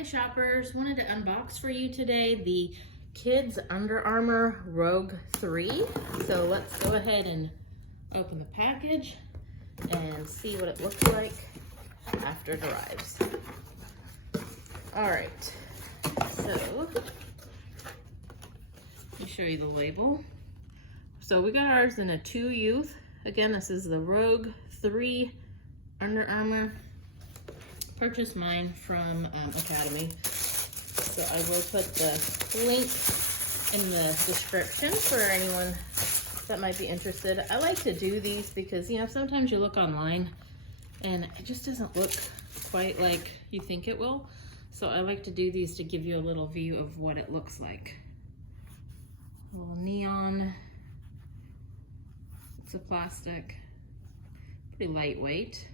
Hi shoppers, wanted to unbox for you today the kids Under Armour Rogue 3. So let's go ahead and open the package and see what it looks like after it arrives. All right, so let me show you the label. So we got ours in a 2 youth. Again, this is the Rogue 3 Under Armour. Purchased mine from Academy. So I will put the link in the description for anyone that might be interested. I like to do these because, you know, sometimes you look online and it just doesn't look quite like you think it will. So I like to do these to give you a little view of what it looks like. A little neon. It's a plastic. Pretty lightweight.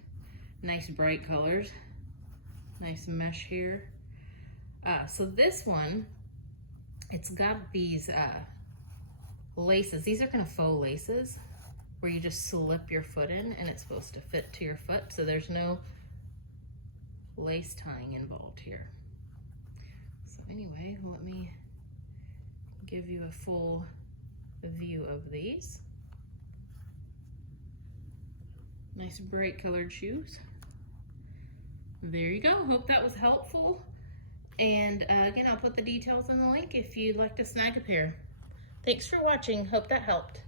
Nice bright colors. Nice mesh here. So this one, it's got these laces. These are kind of faux laces where you just slip your foot in and it's supposed to fit to your foot. So there's no lace tying involved here. So anyway, let me give you a full view of these. Nice bright colored shoes. There you go. Hope that was helpful. And again, I'll put the details in the link if you'd like to snag a pair. Thanks for watching. Hope that helped.